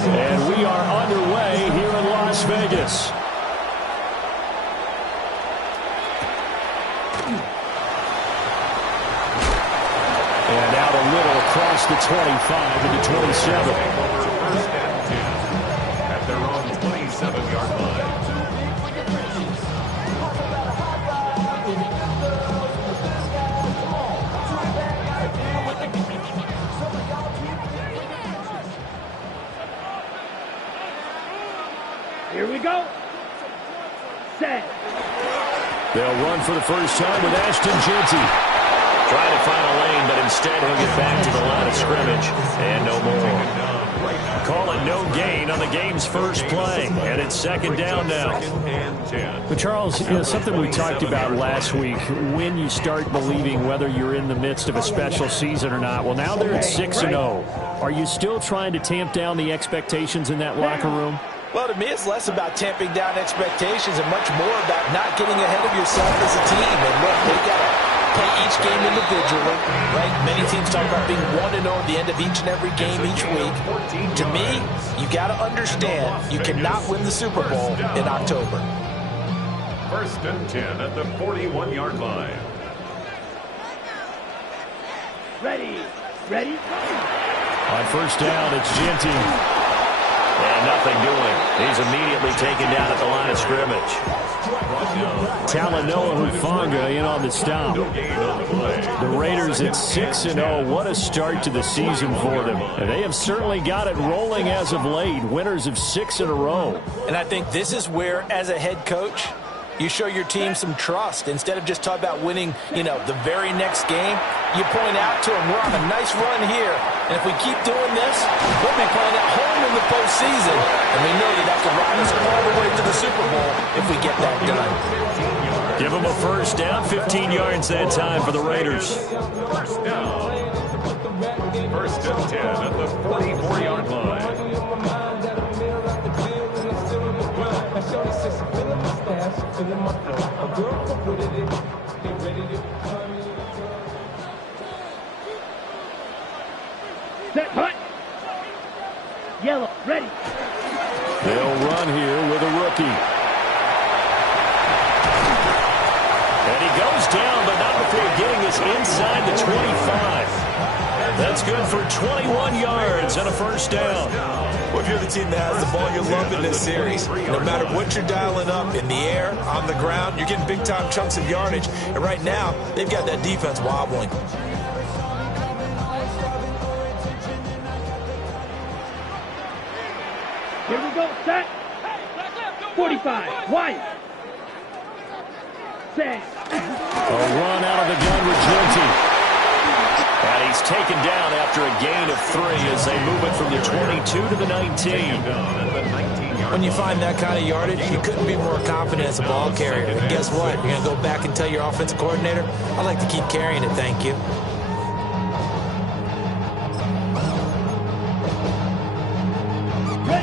And we are underway here in Las Vegas. And out a little across the 25 into 27. First and 10 at their own 27-yard line. Here we go. Set. They'll run for the first time with Ashton Jeanty. Trying to find a lane, but instead he'll get back to the line of scrimmage. And no more. Call it no gain on the game's first play. And it's second down now. But Charles, something we talked about last week, when you start believing whether you're in the midst of a special season or not. Well, now they're at 6-0. Are you still trying to tamp down the expectations in that locker room? Well, to me, it's less about tamping down expectations and much more about not getting ahead of yourself as a team. And look, they got to play each game individually, right? Many teams talk about being 1-0 at the end of each and every game each week. To me, you got to understand you cannot win the Super Bowl in October. First and 10 at the 41-yard line. Ready. Ready. On first down, it's Jeanty. And nothing doing. He's immediately taken down at the line of scrimmage. Talanoa Hufanga in on the stop. The Raiders at 6-0. What a start to the season for them. They have certainly got it rolling as of late. Winners of 6 in a row. And I think this is where, as a head coach, you show your team some trust. Instead of just talking about winning, the very next game, you point out to them, we're on a nice run here. And if we keep doing this, we'll be playing at home in the postseason. And we know that could ride us all the way to the Super Bowl if we get that done. Give them a first down, 15 yards that time for the Raiders. First down. First and 10 at the 44-yard line. Set. Hut. Yellow. Ready. They'll run here with a rookie. And he goes down, but not before getting us inside the 25. That's good for 21 yards and a first down. Well, if you're the team that has the ball, you're loving this series. No matter what you're dialing up, in the air, on the ground, you're getting big-time chunks of yardage. And right now, they've got that defense wobbling. Here we go. Set. 45. Wide. Set. A run out of the gun with Jeanty. And he's taken down after a gain of 3 as they move it from the 22 to the 19. When you find that kind of yardage, you couldn't be more confident as a ball carrier. And guess what? You're going to go back and tell your offensive coordinator, I'd like to keep carrying it, thank you.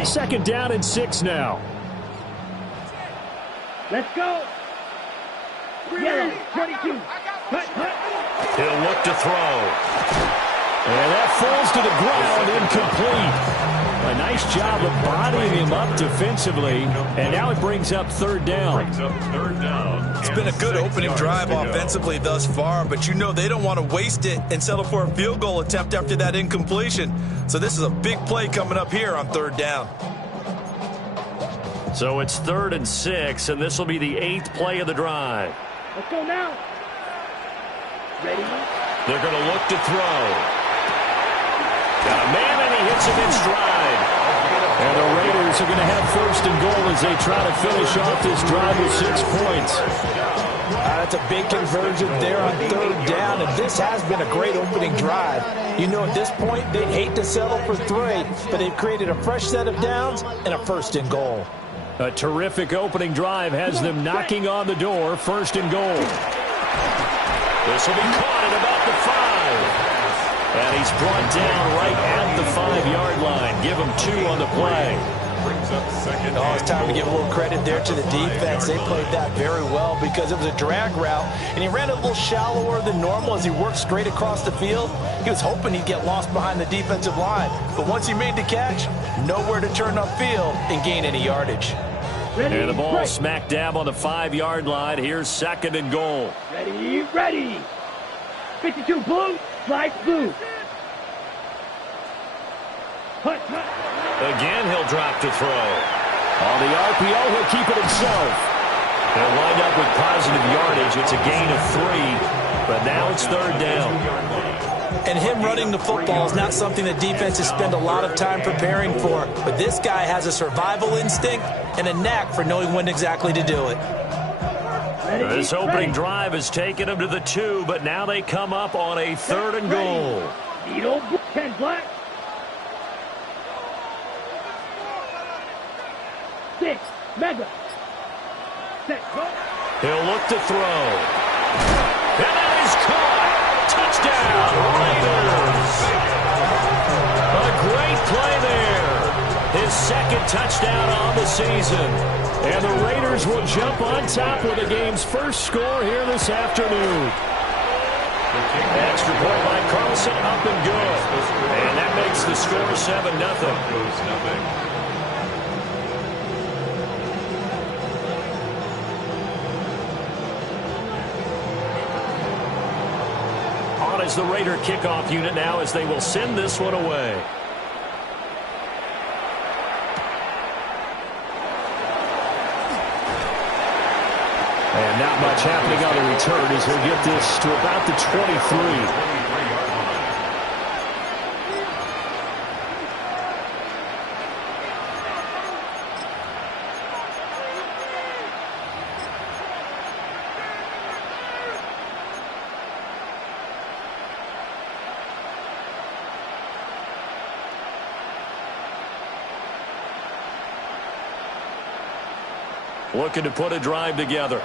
Second down and 6 now. Let's go. Yellow. 22. Hut. He'll look to throw. And that falls to the ground, incomplete. A nice job of bodying him up defensively. And now it brings up third down. It's been a good opening drive offensively thus far, but they don't want to waste it and settle for a field goal attempt after that incompletion. So this is a big play coming up here on third down. So it's 3rd and 6, and this will be the 8th play of the drive. Let's go now. Ready? They're going to look to throw. Got a man, and he hits him in stride. And the Raiders are going to have first and goal as they try to finish off this drive with 6 points. That's a big conversion there on third down, and this has been a great opening drive. At this point, they'd hate to settle for 3, but they've created a fresh set of downs and a first and goal. A terrific opening drive has them knocking on the door, first and goal. This will be caught at about the 5. And he's brought down right at the 5-yard line. Give him 2 on the play. brings up second. Oh, it's time to give a little credit there to the defense. They played that very well because it was a drag route, and he ran a little shallower than normal as he worked straight across the field. He was hoping he'd get lost behind the defensive line, but once he made the catch, nowhere to turn upfield and gain any yardage. And the ball smack dab on the 5-yard line. Here's 2nd and goal. Ready, ready. 52 blue, slide blue. Hut, hut. Again, he'll drop to throw. On the RPO, he'll keep it himself. They'll wind up with positive yardage. It's a gain of 3, but now it's 3rd down. And him running the football is not something that defenses spend a lot of time preparing for. But this guy has a survival instinct and a knack for knowing when exactly to do it. This opening drive has taken him to the 2, but now they come up on a 3rd and goal. Needle, 10 black. 6, mega. Set, go. He'll look to throw. And that is caught. Touchdown, Raiders. A great play there. His 2nd touchdown on the season. And the Raiders will jump on top with the game's first score here this afternoon. Extra point by Carlson, up and good. And that makes the score 7-0. Is the Raider kickoff unit now as they will send this one away. And not much happening on the return as he'll get this to about the 23. Looking to put a drive together.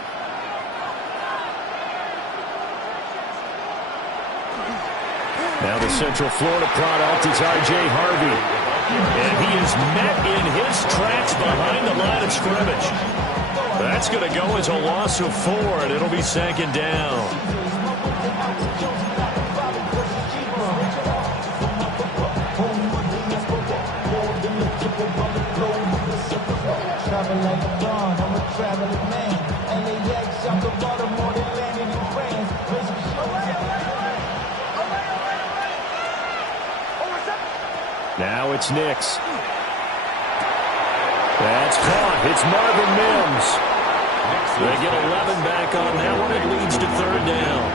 Now the Central Florida product is R.J. Harvey. And he is met in his tracks behind the line of scrimmage. That's going to go as a loss of 4, and it'll be 2nd down. Now it's Nix. That's caught. It's Marvin Mims. They get 11 back on that one. It leads to 3rd down.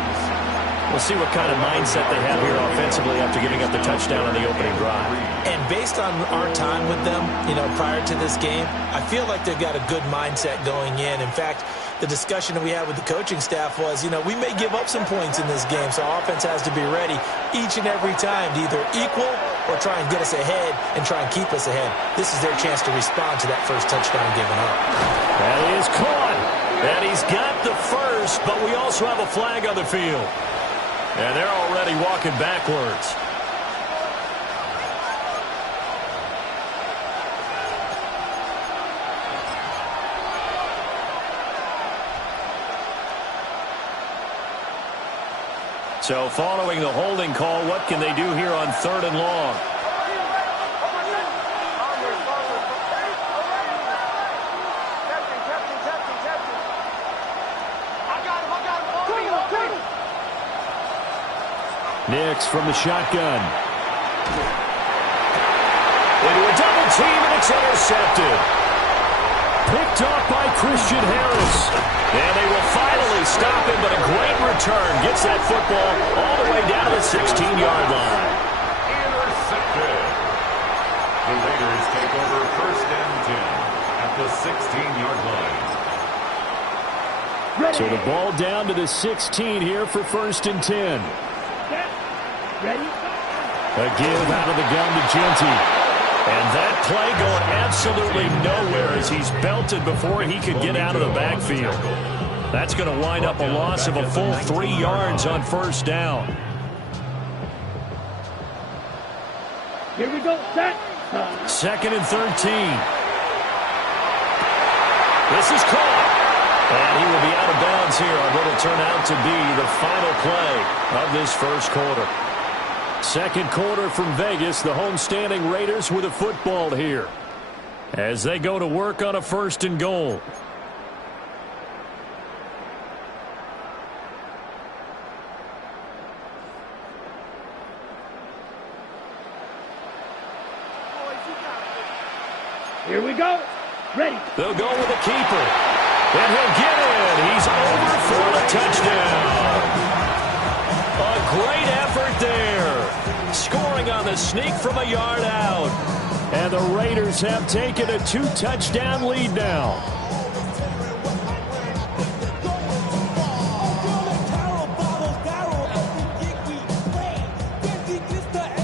We'll see what kind of mindset they have here offensively after giving up the touchdown on the opening drive. And based on our time with them, prior to this game, I feel like they've got a good mindset going in. In fact, the discussion that we had with the coaching staff was, we may give up some points in this game, so offense has to be ready each and every time to either equal or try and get us ahead and try and keep us ahead. This is their chance to respond to that first touchdown given up. That is caught. And he's got the first, but we also have a flag on the field. And they're already walking backwards. So following the holding call, what can they do here on 3rd and long? Nix from the shotgun. Into a double team, and it's intercepted. Picked off by Christian Harris. And they will finally stop him, but a great return. Gets that football all the way down to the 16-yard line. Intercepted. The Raiders take over 1st and 10 at the 16-yard line. So the ball down to the 16 here for 1st and 10. Ready? A give out of the gun to Genty. And that play going absolutely nowhere as he's belted before he could get out of the backfield. That's going to wind up a loss of a full 3 yards on 1st down. Here we go, set. 2nd and 13. This is caught. And he will be out of bounds here on what will turn out to be the final play of this first quarter. Second quarter from Vegas. The homestanding Raiders with a football here as they go to work on a 1st and goal. Here we go. Ready. They'll go with the keeper. And he'll get in. He's over for a touchdown. A great effort there. Scoring on the sneak from a yard out. And the Raiders have taken a 2-touchdown lead now.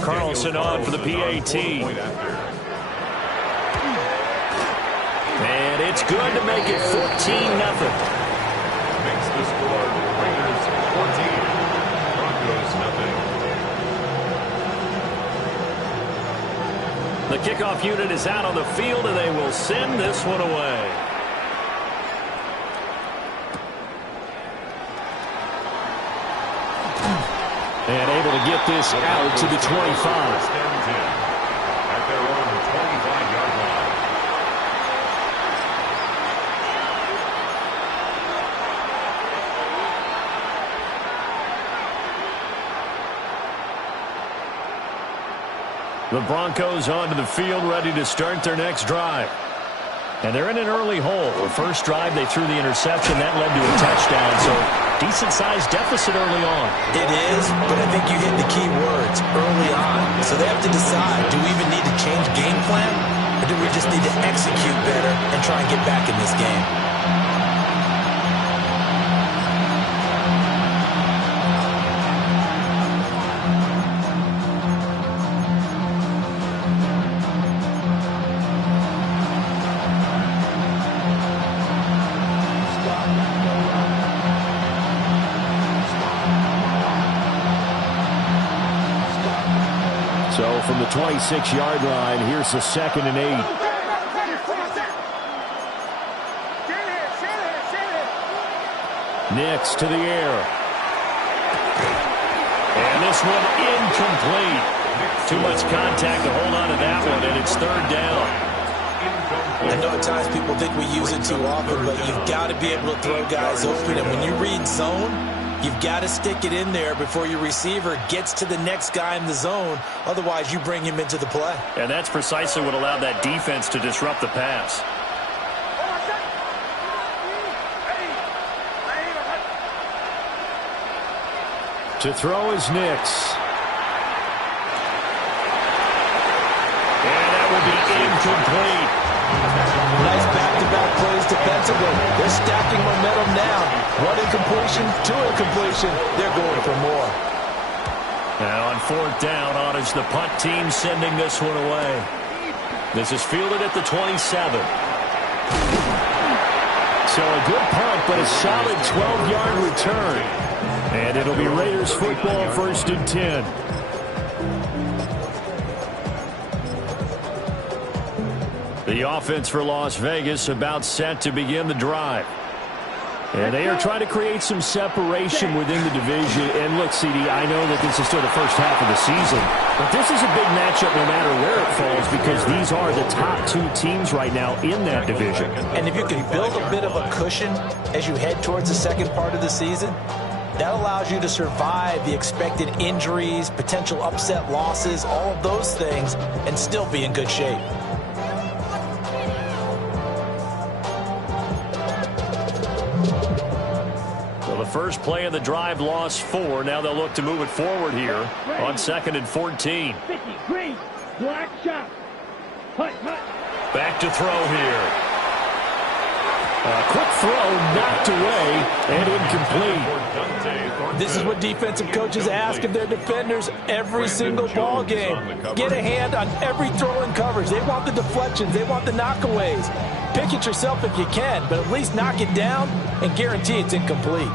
Carlson on for the PAT. And it's good to make it 14-0. Makes the score Raiders 14, Broncos nothing. The kickoff unit is out on the field, and they will send this one away. And able to get this out to the 25. At their own 25-yard line. The Broncos onto the field, ready to start their next drive. And they're in an early hole. The first drive, they threw the interception. That led to a touchdown, so decent-sized deficit early on. It is, but I think you hit the key words, early on. So they have to decide, do we even need to change game plan, or do we just need to execute better and try and get back in this game? So from the 26-yard line, here's the 2nd and 8. Nix to the air. And this one incomplete. Too much contact to hold on to that one, and it's 3rd down. I know at times people think we use it too often, but you've got to be able to throw guys open. And when you read zone, you've got to stick it in there before your receiver gets to the next guy in the zone. Otherwise, you bring him into the play. And that's precisely what allowed that defense to disrupt the pass. To throw is Nix. And that will be incomplete. Nice back-to-back plays defensively. They're stacking momentum now. One incompletion, 2 incompletion. They're going for more. Now on 4th down, honors the punt team sending this one away. This is fielded at the 27. So a good punt, but a solid 12-yard return. And it'll be Raiders football, 1st and 10. The offense for Las Vegas about set to begin the drive. And they are trying to create some separation within the division. And look, CD, I know that this is still the first half of the season, but this is a big matchup no matter where it falls because these are the top 2 teams right now in that division. And if you can build a bit of a cushion as you head towards the second part of the season, that allows you to survive the expected injuries, potential upset losses, all of those things, and still be in good shape. First play of the drive, lost 4. Now they'll look to move it forward here on 2nd and 14. 50, green, black shot. Hut. Back to throw here. A quick throw knocked away and incomplete. This is what defensive coaches ask of their defenders every single ball game. Get a hand on every throw in coverage. They want the deflections. They want the knockaways. Pick it yourself if you can, but at least knock it down and guarantee it's incomplete.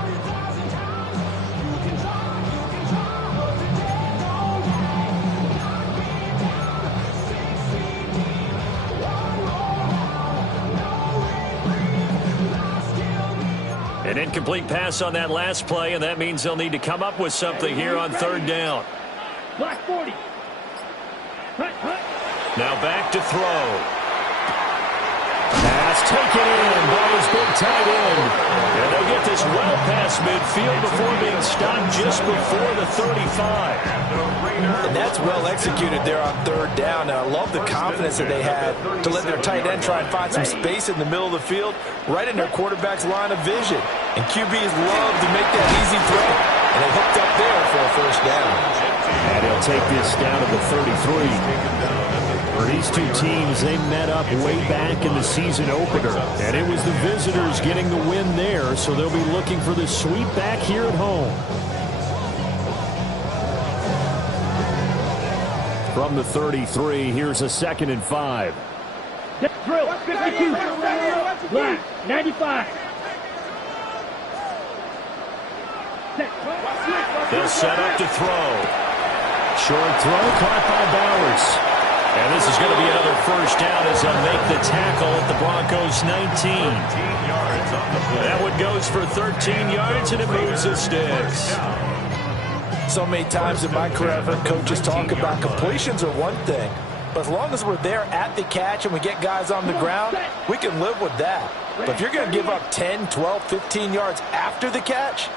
incomplete pass on that last play, and that means they'll need to come up with something here on third down. Block 40. Now back to throw. Pass taken in by his big tight end. And they'll get this well past midfield before being stopped just before the 35. And that's well executed there on third down. And I love the confidence that they had to let their tight end try and find some space in the middle of the field, right in their quarterback's line of vision. And QBs love to make that easy throw. And they hooked up there for a first down. And he'll take this down to the 33. For these two teams, they met up way back in the season opener. And it was the visitors getting the win there, so they'll be looking for the sweep back here at home. From the 33, here's a 2nd and 5. Drill, 52. Black, 95. They'll set up to throw. Short throw caught by Bowers. And this is going to be another first down as they'll make the tackle at the Broncos' 19. That one goes for 13 yards, and it moves the sticks. So many times in my career, I've heard coaches talk about completions are one thing. But as long as we're there at the catch and we get guys on the ground, we can live with that. But if you're going to give up 10, 12, 15 yards after the catch,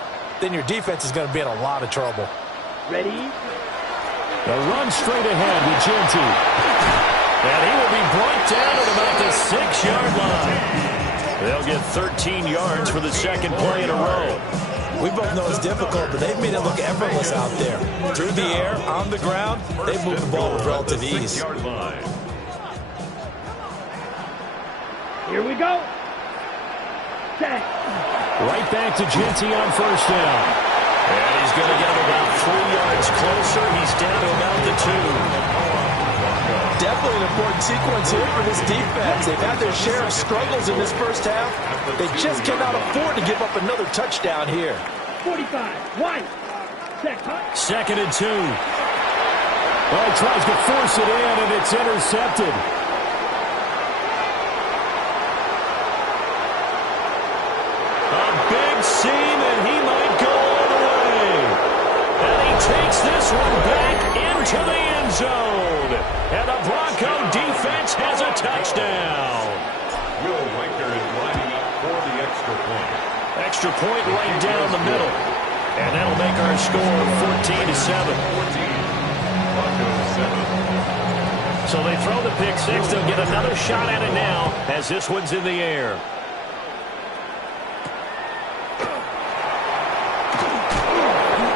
then your defense is going to be in a lot of trouble. Ready? The run straight ahead with Genty. And he will be brought down at about the 6-yard line. They'll get 13 yards for the second play in a row. We both know it's difficult, but they've made it look effortless out there. Through the air, on the ground, they've moved the ball with relative ease. Here we go. Set. Right back to Genty on first down. And he's going to get him about 3 yards closer. He's down to about the 2. Definitely an important sequence here for this defense. They've had their share of struggles in this first half. They just cannot afford to give up another touchdown here. 45. One. Set. 2nd and 2. Well, he tries to force it in, and it's intercepted. A big seam, and he might go all the way. And he takes this one back into the end zone. And the Bronco defense has a touchdown. Will Riker is lining up for the extra point. Extra point right down the middle. And that'll make our score 14-7. So they throw the pick six. They'll get another shot at it now as this one's in the air.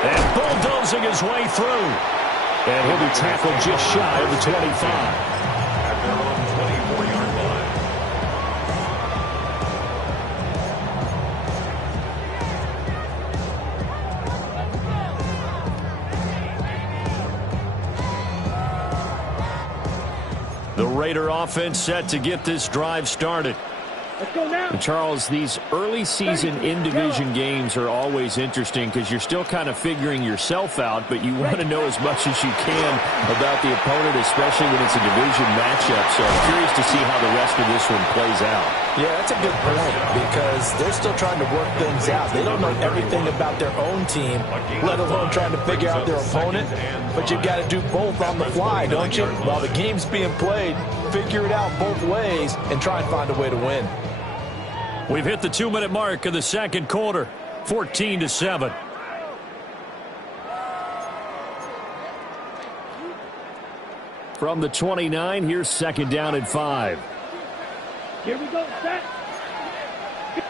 And bulldozing his way through. And he'll be tackled just shy of the 25. At their own 24-yard line. The Raider offense set to get this drive started. Let's go now. And Charles, these early season in-division games are always interesting because you're still kind of figuring yourself out, but you want to know as much as you can about the opponent, especially when it's a division matchup. So I'm curious to see how the rest of this one plays out. Yeah, that's a good point because they're still trying to work things out. They don't know everything about their own team, let alone trying to figure out their opponent. But you've got to do both on the fly, don't you? While the game's being played, figure it out both ways and try and find a way to win. We've hit the 2-minute mark of the second quarter, 14-7. From the 29, here's 2nd down and 5. Here we go. Set.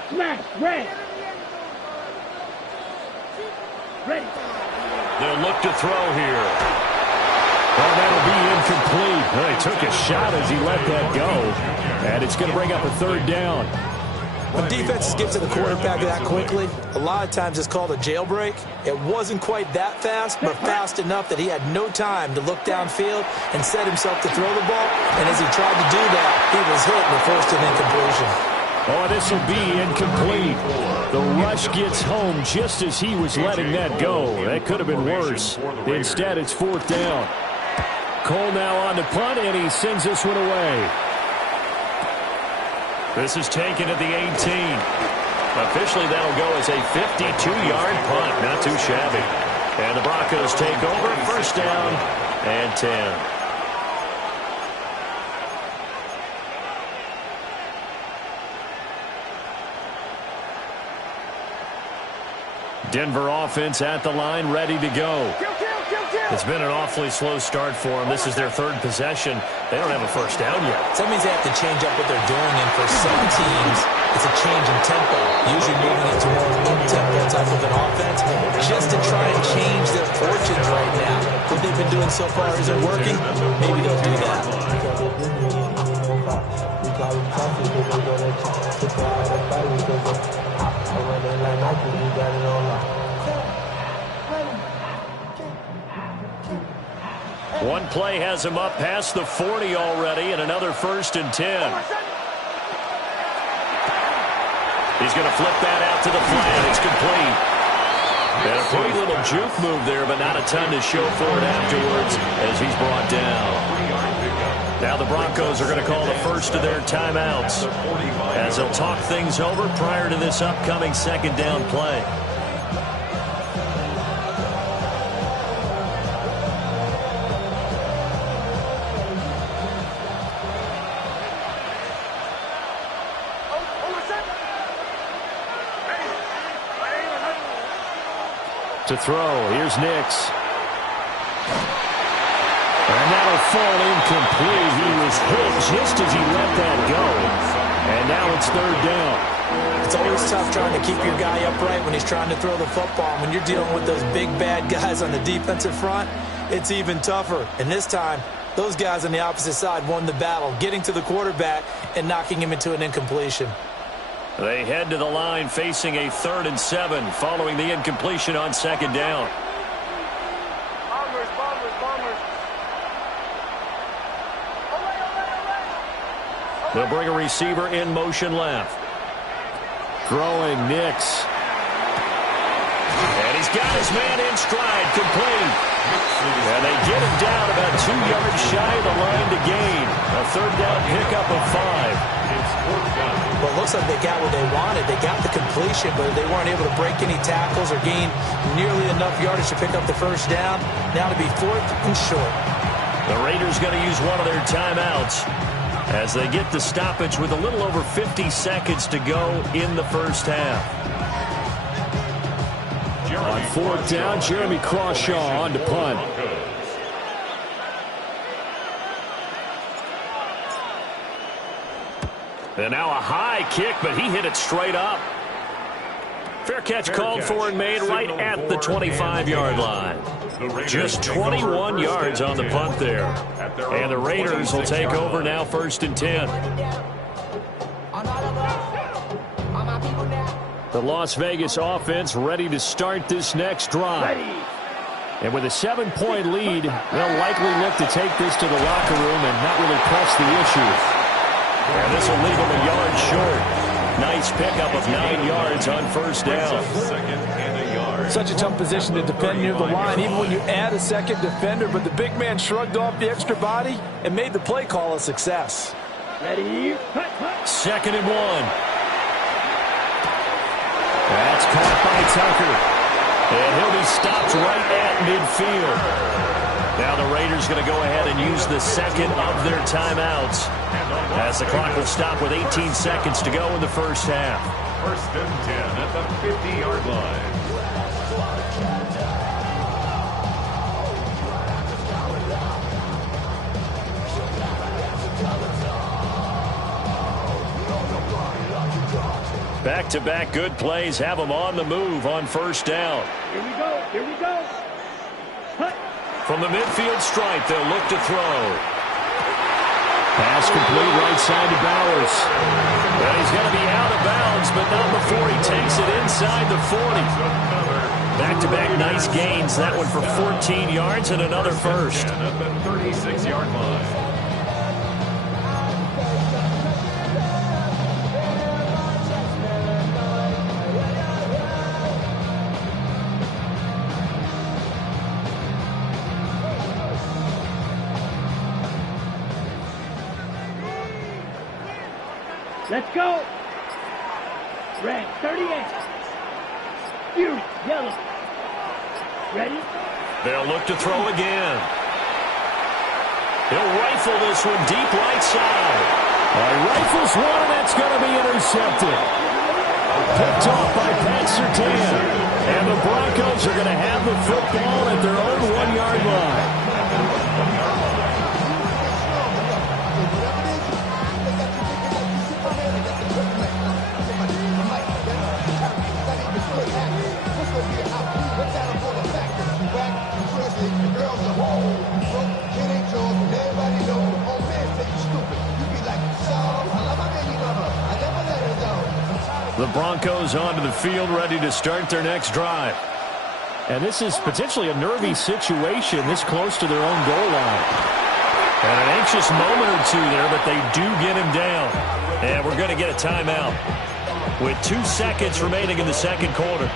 Smash. Red. Ready. They'll look to throw here. Well, that'll be incomplete. Well, he took a shot as he let that go. And it's going to bring up a 3rd down. When defenses get to the quarterback that quickly, a lot of times it's called a jailbreak. It wasn't quite that fast, but fast enough that he had no time to look downfield and set himself to throw the ball. And as he tried to do that, he was hit and forced an incompletion. Oh, this will be incomplete. The rush gets home just as he was letting that go. That could have been worse. Instead, it's 4th down. Cole now on to punt, and he sends this one away. This is taken at the 18. Officially, that'll go as a 52-yard punt. Not too shabby. And the Broncos take over. First down and 10. Denver offense at the line, ready to go. It's been an awfully slow start for them. This is their third possession. They don't have a first down yet. So that means they have to change up what they're doing, and for some teams, it's a change in tempo, usually moving it to more mid-tempo type of an offense, just to try and change their fortunes right now. What they've been doing so far isn't working. Maybe they'll do that. One play has him up past the 40 already, and another 1st and 10. He's going to flip that out to the flat. It's complete. And a pretty little juke move there, but not a ton to show for it afterwards as he's brought down. Now the Broncos are going to call the first of their timeouts as they'll talk things over prior to this upcoming second down play. To throw, here's Nix. And that'll fall incomplete. He was hit just as he let that go. And now it's third down. It's always tough trying to keep your guy upright when he's trying to throw the football. When you're dealing with those big, bad guys on the defensive front, it's even tougher. And this time, those guys on the opposite side won the battle, getting to the quarterback and knocking him into an incompletion. They head to the line facing a 3rd and 7 following the incompletion on second down. They'll bring a receiver in motion left. Throwing Nix. And he's got his man in stride, complete. And they get him down about 2 yards shy of the line to gain. A third down pickup of 5. Well, it looks like they got what they wanted. They got the completion, but they weren't able to break any tackles or gain nearly enough yardage to pick up the first down. Now to be 4th and short. The Raiders going to use one of their timeouts as they get the stoppage with a little over 50 seconds to go in the first half. On 4th down, Jeremy Crawshaw on to punt. And now a high kick, but he hit it straight up. Fair catch called for and made right at the 25-yard line. Just 21 yards on the punt there. And the Raiders will take over now 1st and 10. The Las Vegas offense ready to start this next drive. And with a 7-point lead, they'll likely look to take this to the locker room and not really press the issue. And this will leave them a yard short. Nice pickup of 9 yards on first down. Such a tough position to defend near the line, even when you add a second defender. But the big man shrugged off the extra body and made the play call a success. Ready? 2nd and 1. That's caught by Tucker. And he'll be stopped right at midfield. Now the Raiders going to go ahead and use the second of their timeouts as the clock will stop with 18 seconds to go in the first half. 1st and 10 at the 50-yard line. Back-to-back good plays have them on the move on first down. Here we go. Here we go. Hut. From the midfield stripe, they'll look to throw. Pass complete right side to Bowers. Well, he's going to be out of bounds, but not before he takes it inside the 40. Back-to-back nice gains. That one for 14 yards and another first. At the 36-yard line. Let's go. Red, 38. Fury, yellow. Ready? They'll look to throw again. He'll rifle this one deep right side. He rifles one, and that's going to be intercepted. Picked off by Pat Surtain. And the Broncos are going to have the football at their own 1-yard line. The Broncos onto the field, ready to start their next drive. And this is potentially a nervy situation this close to their own goal line. And an anxious moment or two there, but they do get him down. And we're going to get a timeout with 2 seconds remaining in the second quarter.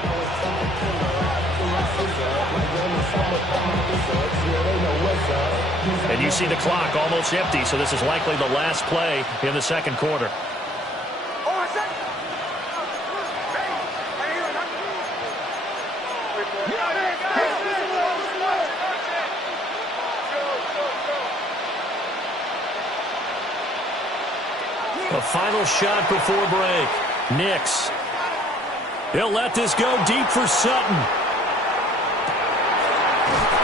And you see the clock almost empty, so this is likely the last play in the second quarter. A final shot before break. Nix. He'll let this go deep for Sutton.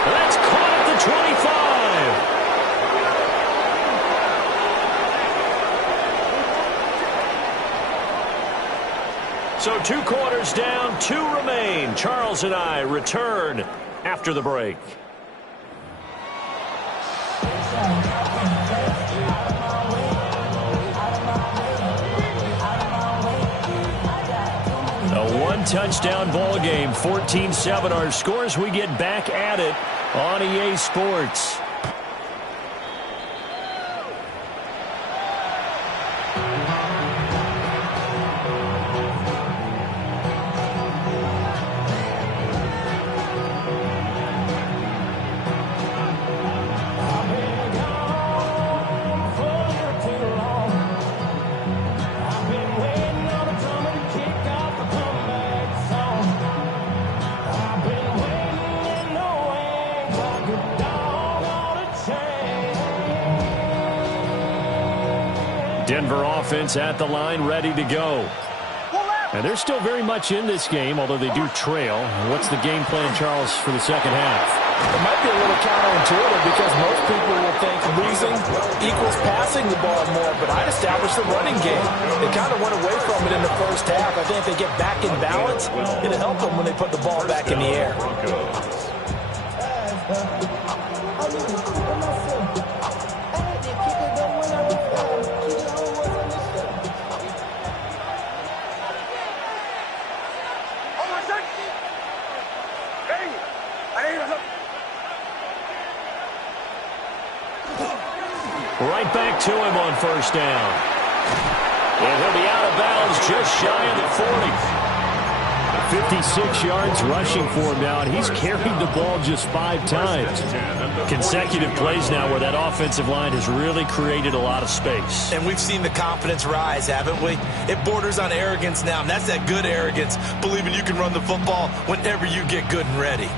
That's caught at the 25. So 2 quarters down, 2 remain. Charles and I return after the break. A 1-touchdown ball game, 14-7 our scores. We get back at it on EA Sports. Denver offense at the line, ready to go. And they're still very much in this game, although they do trail. What's the game plan, Charles, for the second half? It might be a little counterintuitive because most people will think losing equals passing the ball more, but I'd establish the running game. They kind of went away from it in the first half. I think if they get back in balance, it'll help them when they put the ball back in the air. Right back to him on first down. And he'll be out of bounds just shy of the 40. 56 yards rushing for him now, and he's carried the ball just 5 times. Consecutive plays now where that offensive line has really created a lot of space. And we've seen the confidence rise, haven't we? It borders on arrogance now, and that's that good arrogance, believing you can run the football whenever you get good and ready.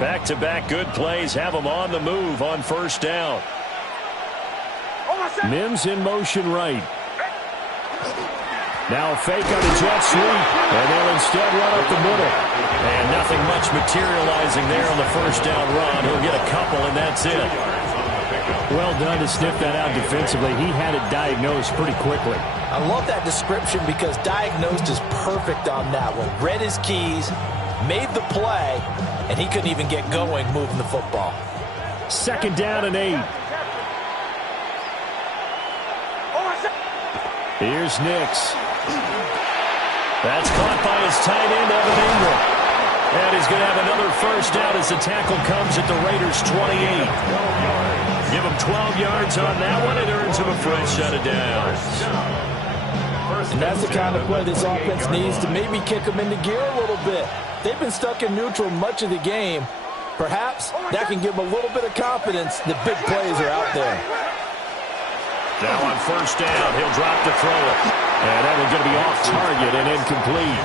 Back-to-back good plays have them on the move on first down. Mims in motion right. Now fake on a jet sweep, and they'll instead run up the middle. And nothing much materializing there on the first down run. He'll get a couple, and that's it. Well done to sniff that out defensively. He had it diagnosed pretty quickly. I love that description because diagnosed is perfect on that one. Read his keys, made the play, and he couldn't even get going moving the football. Second down and 8. Here's Nix. That's caught by his tight end, Evan Ingram. And he's going to have another first down as the tackle comes at the Raiders' 28. Give him 12 yards on that one. It earns him a fresh set of downs. And that's the kind of play this offense needs to maybe kick them into gear a little bit. They've been stuck in neutral much of the game. Perhaps that can give them a little bit of confidence that big plays are out there. Now on first down, he'll drop to throw it. And that one's going to be off target and incomplete.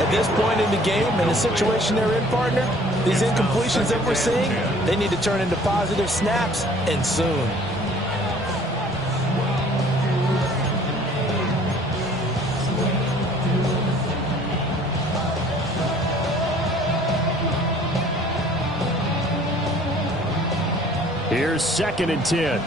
At this point in the game, in the situation they're in, partner, these incompletions that we're seeing, they need to turn into positive snaps, and soon. Here's 2nd and 10.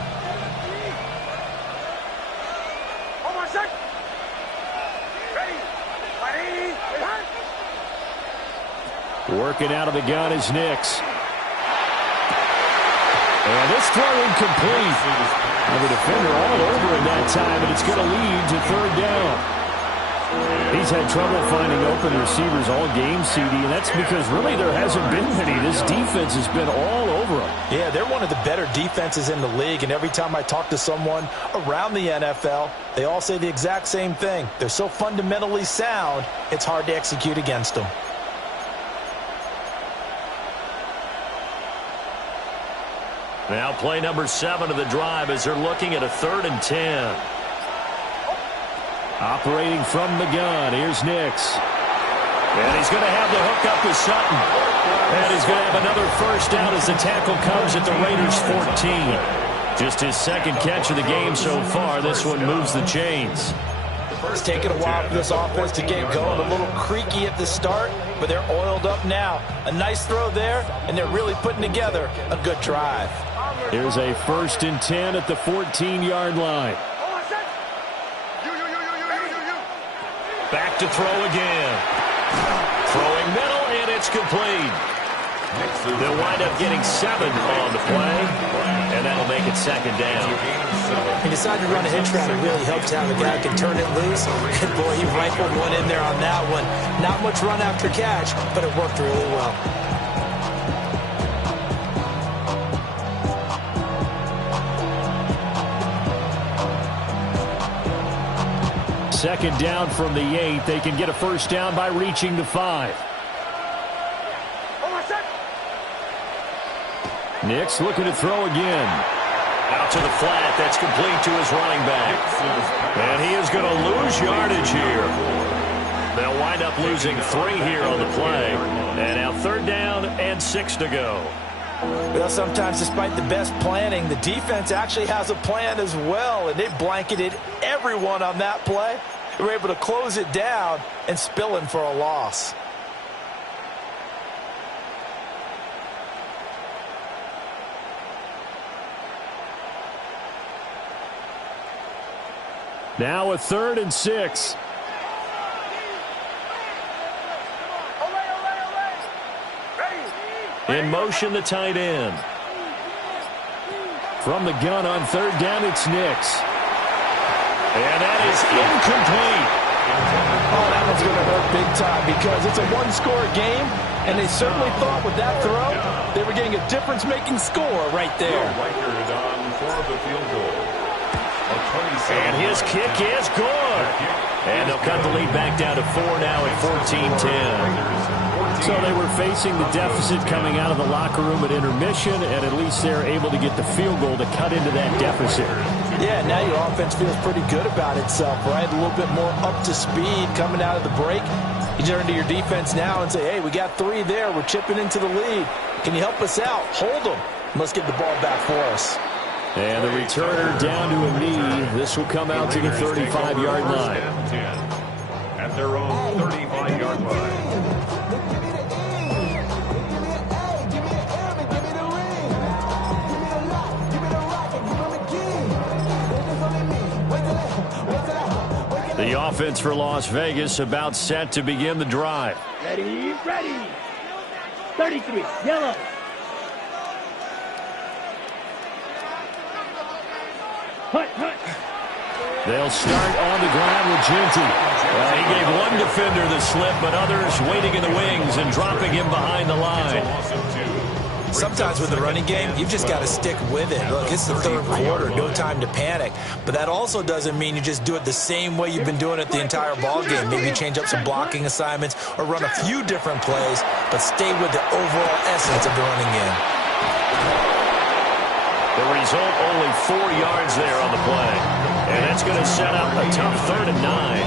Working out of the gun is Nix. And this throw incomplete. And the defender all over in that time, and it's going to lead to 3rd down. He's had trouble finding open receivers all game, CD, and that's because really there hasn't been many. This defense has been all over them. Yeah, they're one of the better defenses in the league, and every time I talk to someone around the NFL, they all say the exact same thing. They're so fundamentally sound, it's hard to execute against them. Now play number 7 of the drive as they're looking at a 3rd and 10. Operating from the gun, here's Nix. And he's going to have the hook up to Sutton. And he's going to have another first down as the tackle comes at the Raiders' 14. Just his 2nd catch of the game so far. This one moves the chains. It's taken a while for this offense to get going. A little creaky at the start, but they're oiled up now. A nice throw there, and they're really putting together a good drive. Here's a 1st and 10 at the 14-yard line. Back to throw again. Throwing middle, and it's complete. They'll wind up getting 7 on the play, and that'll make it 2nd down. He decided to run a hitch route. It really helps to have a guy who can turn it loose. And boy, he rifled one in there on that one. Not much run after catch, but it worked really well. Second down from the 8. They can get a first down by reaching the 5. Nix looking to throw again. Out to the flat. That's complete to his running back. And he is going to lose yardage here. They'll wind up losing 3 here on the play. And now 3rd down and 6 to go. Well, sometimes despite the best planning, the defense actually has a plan as well, and they blanketed everyone on that play. They were able to close it down and spill in for a loss. Now a 3rd and 6. In motion, the tight end. From the gun on 3rd down, it's Nix. And that is incomplete. Oh, that one's going to hurt big time because it's a one-score game, and they certainly thought with that throw they were getting a difference-making score right there. And his kick is good. And they'll cut the lead back down to 4 now at 14-10. So they were facing the deficit coming out of the locker room at intermission, and at least they're able to get the field goal to cut into that deficit. Yeah, now your offense feels pretty good about itself, right? A little bit more up to speed coming out of the break. You turn to your defense now and say, hey, we got 3 there. We're chipping into the lead. Can you help us out? Hold them. Let's get the ball back for us. And the returner down to a knee. This will come out to the 35-yard line. At their own 35-yard line. The offense for Las Vegas about set to begin the drive. Ready, ready. 33, yellow. Hut, hut. They'll start on the ground with Ginty. He gave one defender the slip, but others waiting in the wings and dropping him behind the line. Sometimes with the running game, you've just got to stick with it. Look, it's the 3rd quarter, no time to panic. But that also doesn't mean you just do it the same way you've been doing it the entire ball game. Maybe change up some blocking assignments or run a few different plays, but stay with the overall essence of the running game. The result, only 4 yards there on the play. And that's going to set up a tough 3rd and 9.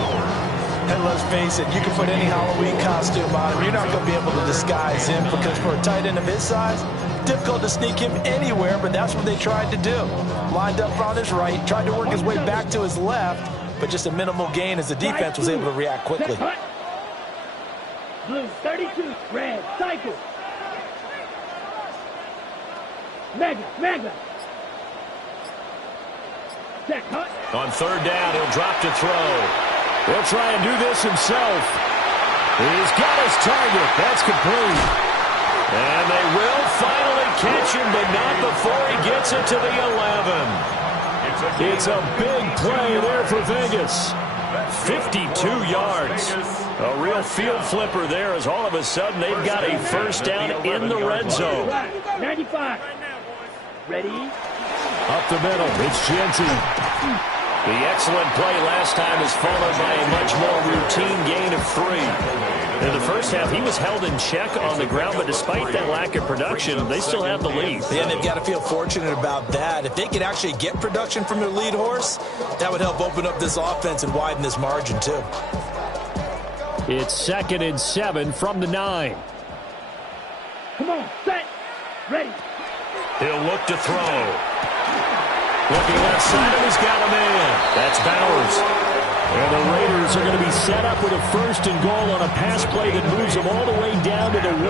And let's face it, you can put any Halloween costume on him. You're not going to be able to disguise him because for a tight end of his size, difficult to sneak him anywhere, but that's what they tried to do. Lined up on his right, tried to work his way back to his left, but just a minimal gain as the defense was able to react quickly. Blue 32, red, cycle. Mega. Set, cut. On 3rd down, he'll drop to throw. He'll try and do this himself. He's got his target. That's complete. And they will finally catch him, but not before he gets it to the 11. It's a big play there for Vegas. 52 yards. A real field flipper there as all of a sudden they've got a 1st down in the red zone. 95. Ready? Up the middle, it's Genty. The excellent play last time is followed by a much more routine gain of 3. In the first half, he was held in check on the ground, but despite that lack of production, they still have the lead. Yeah, they've got to feel fortunate about that. If they could actually get production from their lead horse, that would help open up this offense and widen this margin, too. It's 2nd and 7 from the 9. Come on, set, ready. He'll look to throw. Looking left side, and he's got a man. That's Bowers. And the Raiders are going to be set up with a 1st and goal on a pass play that moves them all the way down to the 1.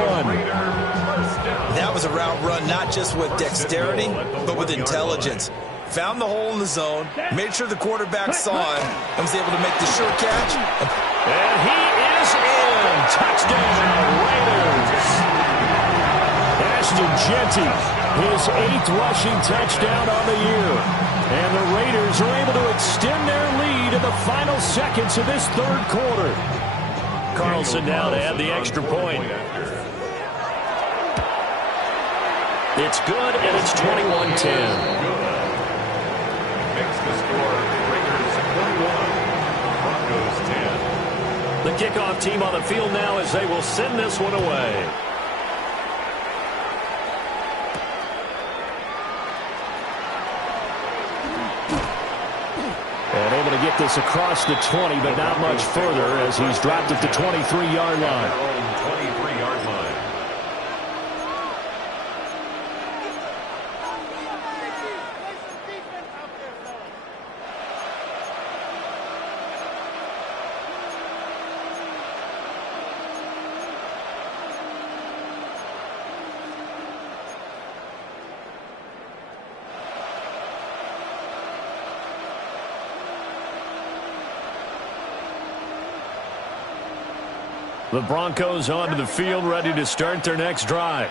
That was a route run not just with dexterity, but with intelligence. Found the hole in the zone, made sure the quarterback saw him, and was able to make the sure catch. And he is in. Touchdown, Raiders. Ashton Genty, his 8th rushing touchdown on the year. And the Raiders are able to extend their lead in the final seconds of this 3rd quarter. Carlson now to add the extra point. It's good, and it's 21-10. Makes the score, Raiders 21, Broncos 10. The kickoff team on the field now as they will send this one away. And able to get this across the 20, but not much further as he's dropped at the 23-yard line. 23-yard line. The Broncos onto the field, ready to start their next drive.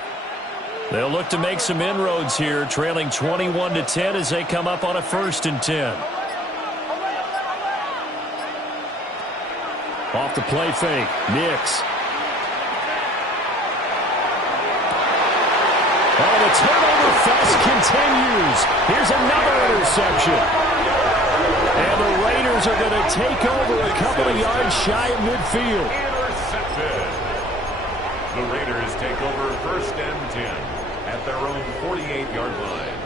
They'll look to make some inroads here, trailing 21-10 as they come up on a 1st and 10. Off the play fake, Nix. Oh, the turnover fest continues. Here's another interception. And the Raiders are going to take over a couple of yards shy of midfield. The Raiders take over 1st and 10 at their own 48-yard line.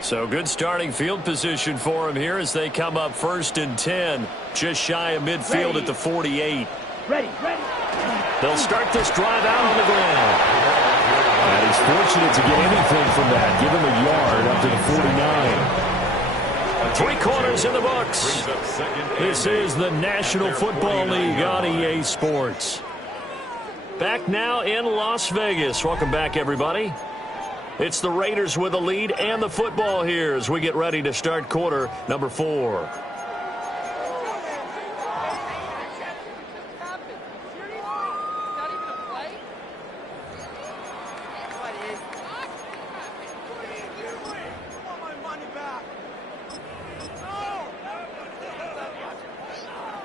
So good starting field position for them here as they come up 1st and 10, just shy of midfield at the 48. Ready. They'll start this drive out on the ground. And he's fortunate to get anything from that. Give him a yard up to the 49. 3 quarters in the books. This is the National Football League on EA Sports. Back now in Las Vegas. Welcome back, everybody. It's the Raiders with the lead and the football here as we get ready to start quarter number 4.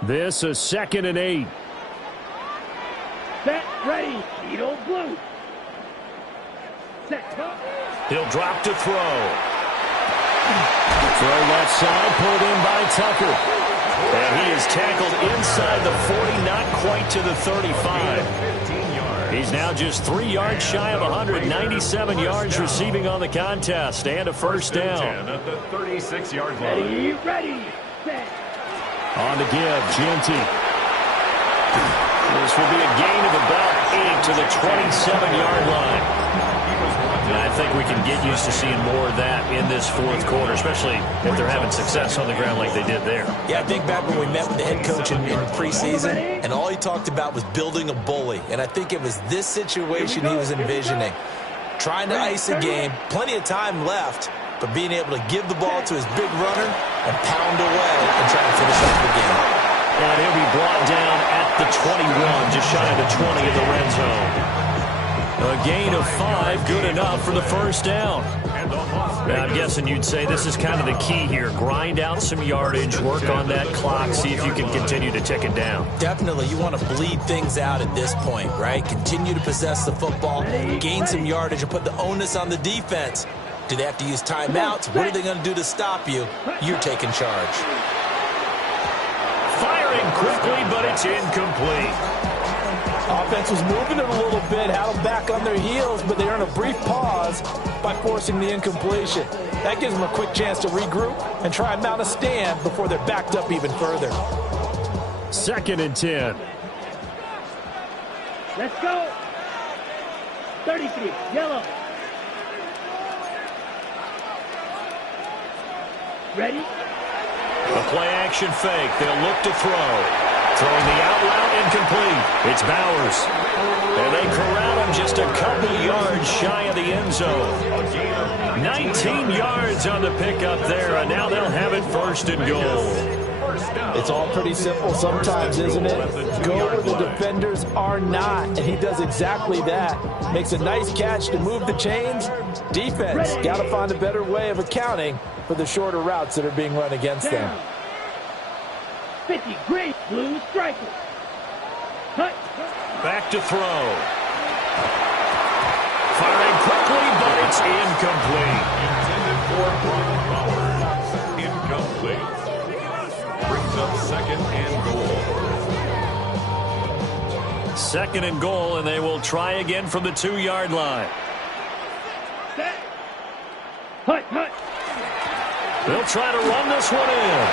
This is 2nd and 8. Set, ready, Needle blue. Set, He'll drop to throw. Throw left side, pulled in by Tucker. And he is tackled inside the 40, not quite to the 35. 15 yards. He's now just 3 yards shy of 197 yards receiving on the contest and a first down. At the 36-yard line. Ready, set. On to give, Genty. This will be a gain of about 8 to the 27-yard line. And I think we can get used to seeing more of that in this fourth quarter, especially if they're having success on the ground like they did there. Yeah, I think back when we met with the head coach in preseason, and all he talked about was building a bully. And I think it was this situation he was envisioning. Trying to ice a game, plenty of time left, but being able to give the ball to his big runner and pound away and try to finish up the game. And he'll be brought down at the 21, just shy of the 20 in the red zone. A gain of 5, good enough for the first down. Now, I'm guessing you'd say this is kind of the key here. Grind out some yardage, work on that clock, see if you can continue to tick it down. Definitely, you want to bleed things out at this point, right? Continue to possess the football, gain some yardage, and put the onus on the defense. Do they have to use timeouts? What are they going to do to stop you? You're taking charge. Firing quickly, but it's incomplete. Offense was moving it a little bit, had them back on their heels, but they earned a brief pause by forcing the incompletion. That gives them a quick chance to regroup and try and mount a stand before they're backed up even further. 2nd and 10. Let's go. 33, yellow. Ready? A play-action fake. They'll look to throw. Throwing the out route, incomplete. It's Bowers. And they corral him just a couple yards shy of the end zone. 19 yards on the pickup there, and now they'll have it 1st and goal. It's all pretty simple sometimes, isn't it? Go where the defenders are not, and he does exactly that. Makes a nice catch to move the chains. Defense got to find a better way of accounting for the shorter routes that are being run against them. 50, green, blue, striker. Cut. Back to throw. Firing quickly, but it's incomplete. Intended for Brock Bowers. Incomplete. Brings up 2nd and goal. 2nd and goal, and they will try again from the 2-yard line. Set. Hut, hut. They'll try to run this one in.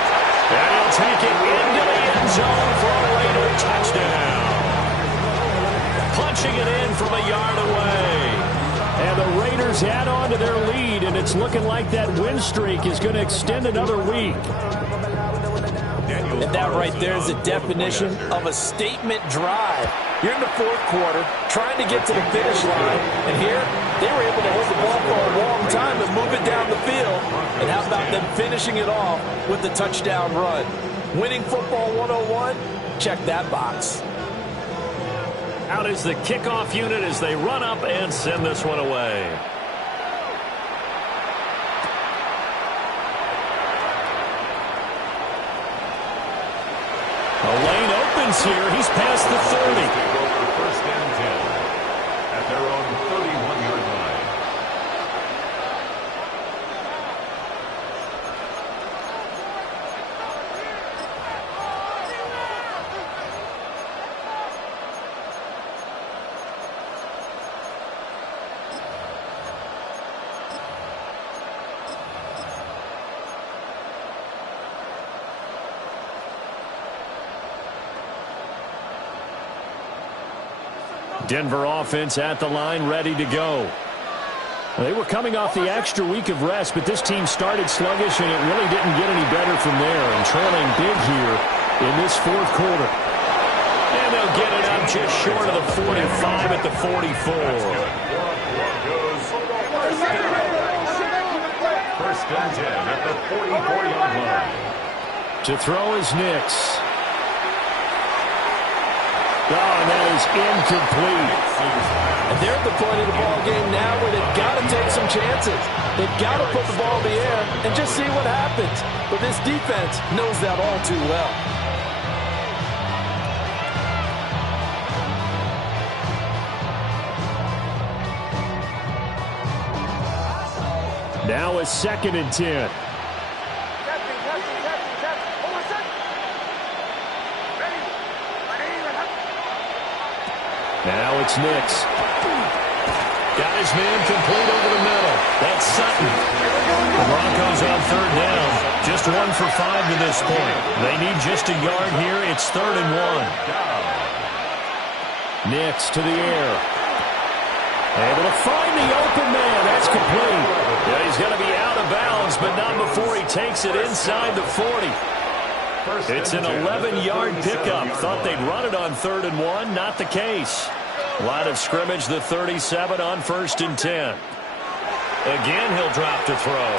And he'll take it into the end zone for a Raider touchdown. Punching it in from a yard away. And the Raiders add on to their lead, and it's looking like that win streak is going to extend another week. And that right there is the definition of a statement drive. You're in the fourth quarter, trying to get to the finish line, and here they were able to hold the ball for a long time and move it down the field. And how about them finishing it off with the touchdown run? Winning football 101, check that box. Out is the kickoff unit as they run up and send this one away. A lane opens here. He's past the 30. First and 10 at their own 31-yard line. Denver offense at the line, ready to go. They were coming off the extra week of rest, but this team started sluggish, and it really didn't get any better from there, and trailing big here in this fourth quarter. And they'll get it up just short of the 45 at the 44. First and 10 at the 44-yard line. To throw is Nix. Oh, and that is incomplete. And they're at the point of the ball game now where they've got to take some chances. They've got to put the ball in the air and just see what happens. But this defense knows that all too well. Now a 2nd and 10. Now it's Nix. Got his man complete over the middle. That's Sutton. The Broncos on third down. Just 1 for 5 to this point. They need just a yard here. It's 3rd and 1. Nix to the air. Able to find the open man. That's complete. Yeah, he's going to be out of bounds, but not before he takes it inside the 40. It's an 11-yard pickup. Thought they'd run it on 3rd and 1. Not the case. Line of scrimmage, the 37 on 1st and 10. Again, he'll drop to throw.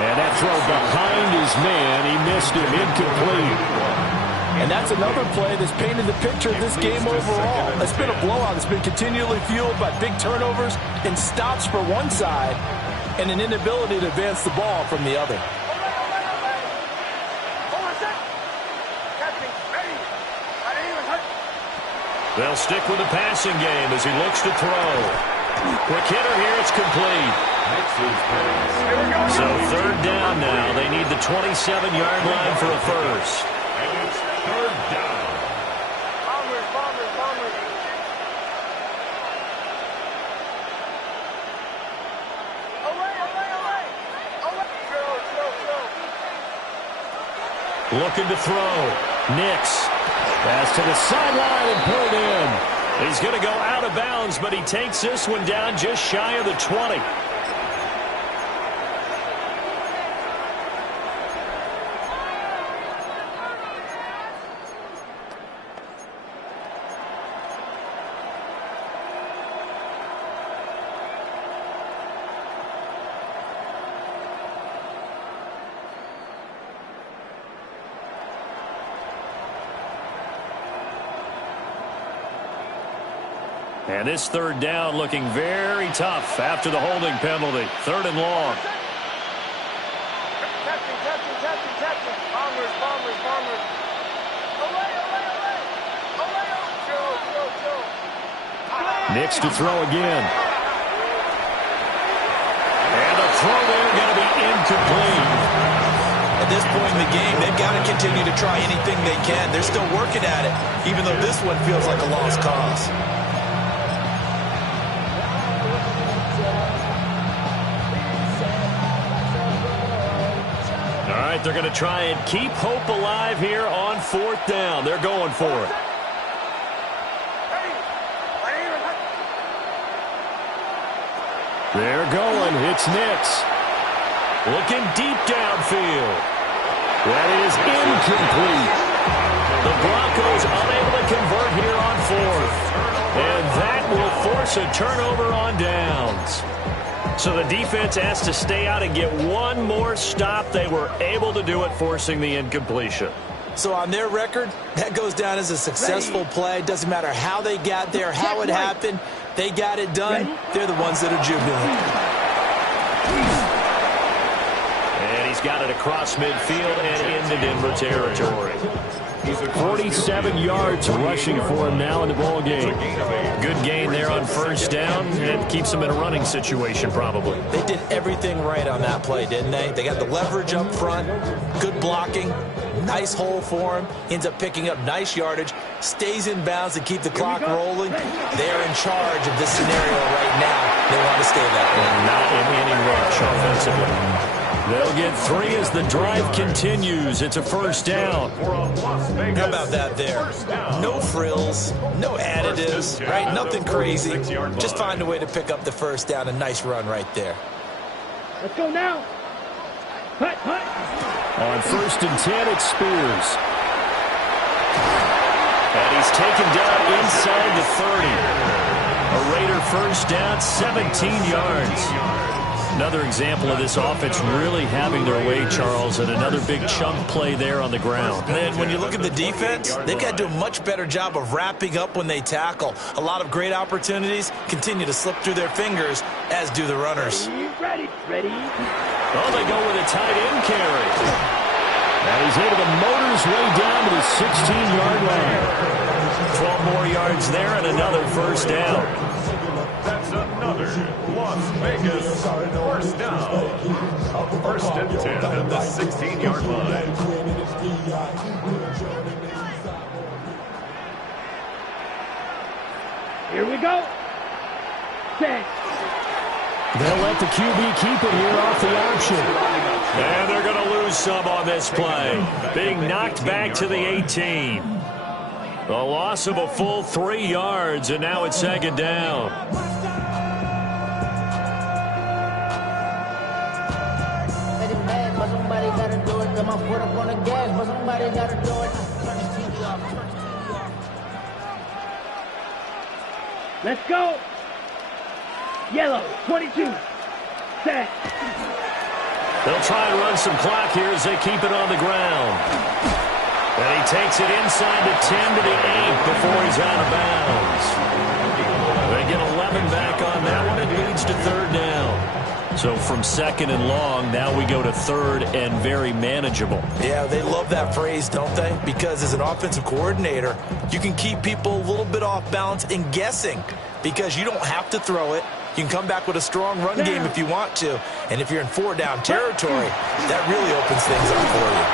And that throw behind his man. He missed him. Incomplete. And that's another play that's painted the picture of this game overall. It's been a blowout. It's been continually fueled by big turnovers and stops for one side and an inability to advance the ball from the other. They'll stick with the passing game as he looks to throw. Quick hitter here, it's complete. So 3rd down now. They need the 27-yard line for a first. And it's 3rd down. Looking to throw. Nix. Pass to the sideline and pulled in. He's going to go out of bounds, but he takes this one down just shy of the 20. And this 3rd down looking very tough after the holding penalty. 3rd and long. Nix to throw again. And the throw there going to be incomplete. At this point in the game, they've got to continue to try anything they can. They're still working at it, even though this one feels like a lost cause. They're going to try and keep hope alive here on 4th down. They're going for it. They're going. It's Nix. Looking deep downfield. That is incomplete. The Broncos unable to convert here on 4th. And that will force a turnover on downs. So the defense has to stay out and get one more stop. They were able to do it, forcing the incompletion. So on their record, that goes down as a successful play. Doesn't matter how they got there, how it happened. They got it done. They're the ones that are jubilant. And he's got it across midfield and into Denver territory. 47 yards rushing for him now in the ball game. Good gain there on 1st down, and keeps him in a running situation probably. They did everything right on that play, didn't they? They got the leverage up front, good blocking, nice hole for him, ends up picking up nice yardage, stays in bounds to keep the clock rolling. They are in charge of this scenario right now. They want to stay that way. Not in any rush offensively. They'll get 3 as the drive continues. It's a 1st down. How about that there? No frills, no additives, right? Nothing crazy. Just find a way to pick up the 1st down. A nice run right there. Let's go now. Hut, hut. On 1st and 10, it's Spears. And he's taken down inside the 30. A Raider 1st down, 17 yards. Another example of this offense really having their way, Charles, and another big chunk play there on the ground. And when you look at the defense, they've got to do a much better job of wrapping up when they tackle. A lot of great opportunities continue to slip through their fingers, as do the runners. Ready. Oh, they go with a tight end carry. And he's able to motor his way down to the 16-yard line. 12 more yards there and another 1st down. That's another Las Vegas 1st down. 1st and 10 at the 16-yard line. go. Set. They'll let the QB keep it here off the option. And they're going to lose some on this play. Being knocked back to the 18. A loss of a full 3 yards, and now it's second down. Let's go. Yellow, 22. Set. They'll try and run some clock here as they keep it on the ground. And he takes it inside the 10 to the 8 before he's out of bounds. They get 11 back on that one. It leads to third down. So from second and long, now we go to third and very manageable. Yeah, they love that phrase, don't they? Because as an offensive coordinator, you can keep people a little bit off balance and guessing because you don't have to throw it. You can come back with a strong run game if you want to. And if you're in 4-down territory, that really opens things up for you.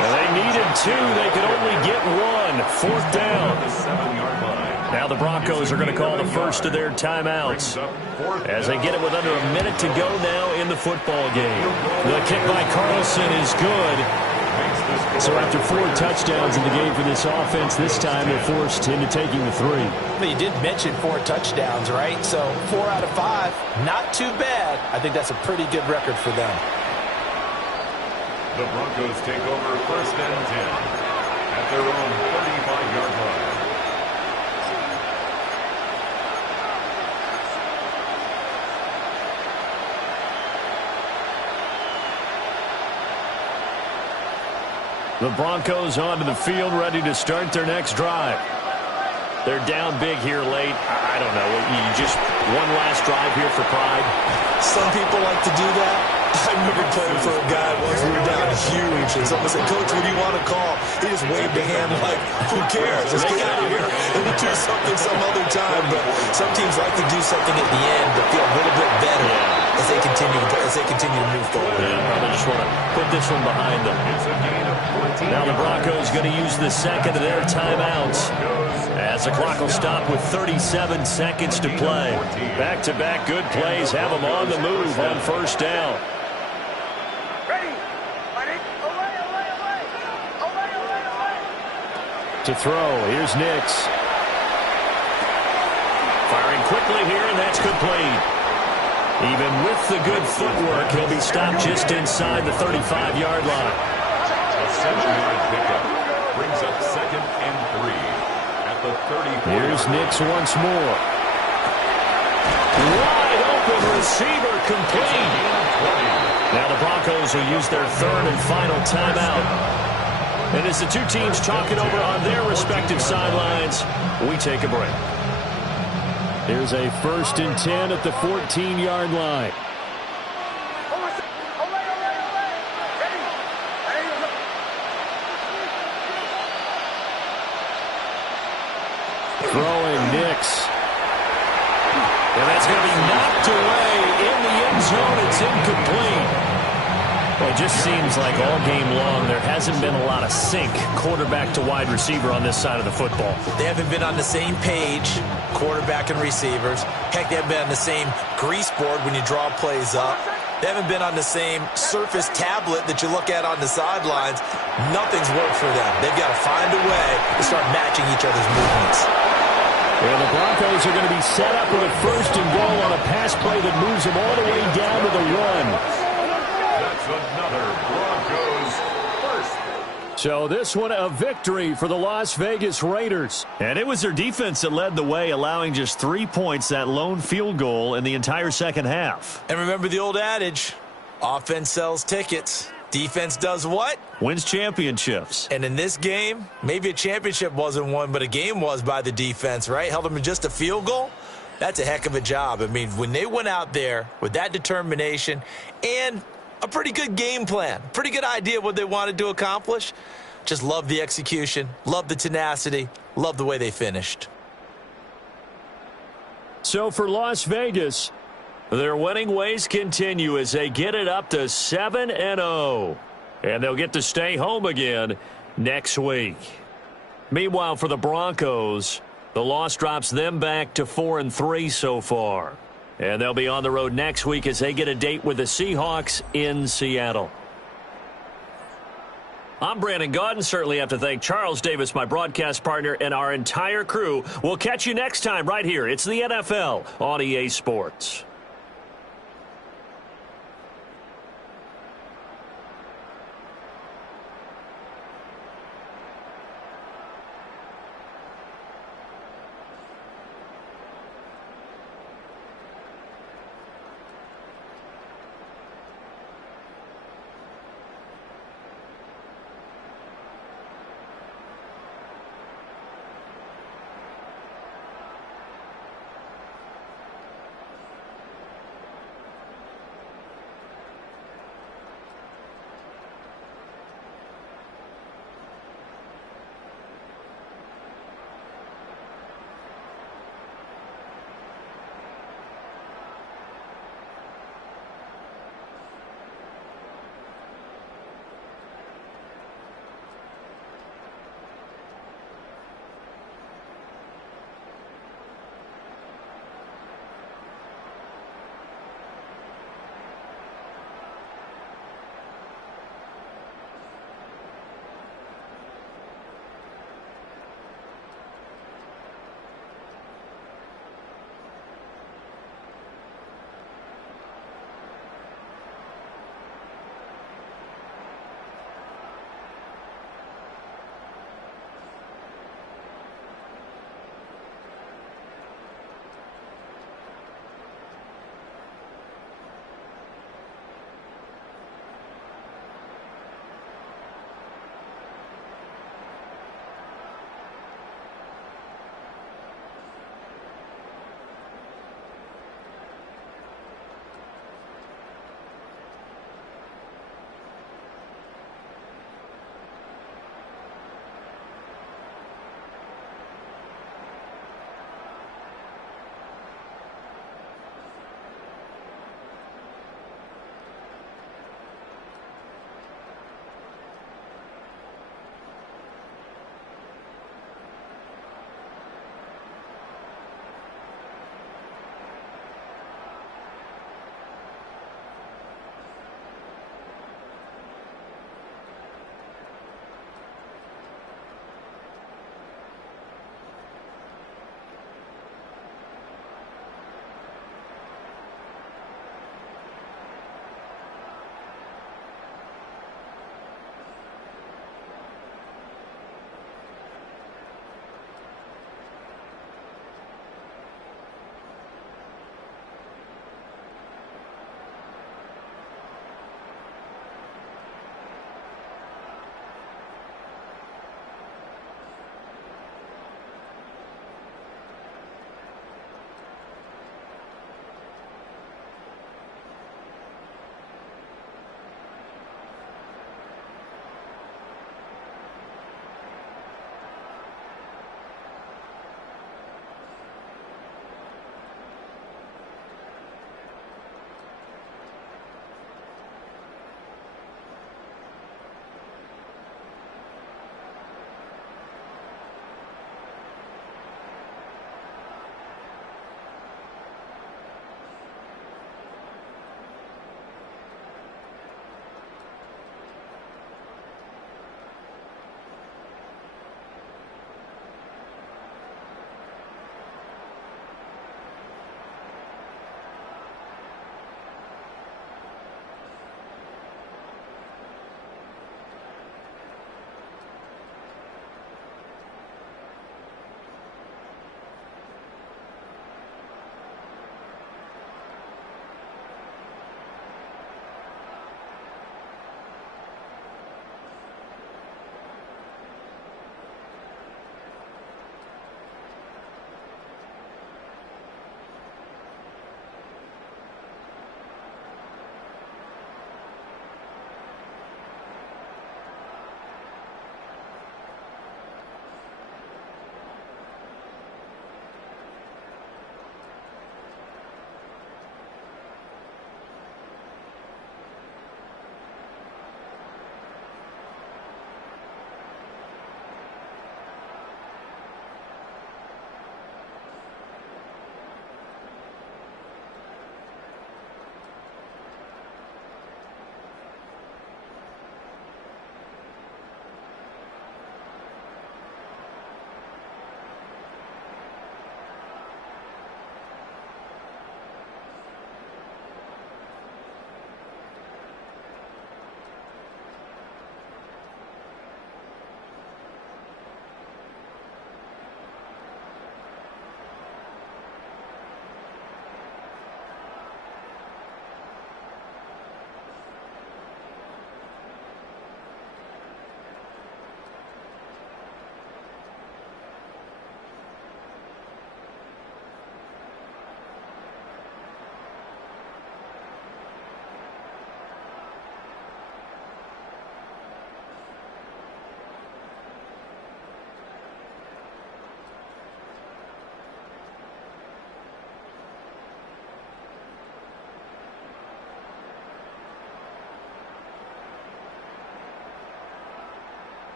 Well, they needed 2. They could only get 1. Fourth down. Now the Broncos are going to call the first of their timeouts as they get it with under a minute to go now in the football game. The kick by Carlson is good. So after 4 touchdowns in the game for this offense, this time they're forced into taking the 3. Well, you did mention 4 touchdowns, right? So 4 out of 5, not too bad. I think that's a pretty good record for them. The Broncos take over first and 10 at their own 35-yard line. The Broncos onto the field, ready to start their next drive. They're down big here late. I don't know. You just one last drive here for pride. Some people like to do that. I remember playing for a guy once. We were down huge, and someone said, "Coach, what do you want to call?" He just waved a hand like, "Who cares? Let's get out of here and we'll do something some other time." But some teams like to do something at the end to feel a little bit better as they continue to move forward. Yeah, probably just want to put this one behind them. Now the Broncos going to use the second of their timeouts as the clock will stop with 37 seconds to play. Back-to-back good plays have them on the move on first down. To throw, here's Nix. Firing quickly here, and that's complete. Even with the good footwork, he'll be stopped just inside the 35-yard line. A 7-yard pickup brings up second and 3 at the 34. Here's Nix once more. Wide open receiver complete. Now the Broncos will use their third and final timeout. And as the two teams talk it over on their respective sidelines, we take a break. Here's a 1st and 10 at the 14-yard line. Throwing Nix. And that's going to be knocked away in the end zone. It's incomplete. Well, it just seems like all game long there hasn't been a lot of sync quarterback to wide receiver on this side of the football. They haven't been on the same page, quarterback and receivers. Heck, they haven't been on the same grease board when you draw plays up. They haven't been on the same surface tablet that you look at on the sidelines. Nothing's worked for them. They've got to find a way to start matching each other's movements. And the Broncos are going to be set up with a 1st and goal on a pass play that moves them all the way down to the 1. Another Broncos first. So this one a victory for the Las Vegas Raiders. And it was their defense that led the way, allowing just 3 points, that lone field goal in the entire second half. And remember the old adage, offense sells tickets. Defense does what? Wins championships. And in this game, maybe a championship wasn't won, but a game was by the defense, right? Held them to just a field goal. That's a heck of a job. I mean, when they went out there with that determination and a pretty good game plan, pretty good idea of what they wanted to accomplish. Just love the execution, love the tenacity, love the way they finished. So for Las Vegas, their winning ways continue as they get it up to 7-0. And they'll get to stay home again next week. Meanwhile, for the Broncos, The loss drops them back to 4-3 so far. And they'll be on the road next week as they get a date with the Seahawks in Seattle. I'm Brandon Gaudin. Certainly have to thank Charles Davis, my broadcast partner, and our entire crew. We'll catch you next time right here. It's the NFL on EA Sports.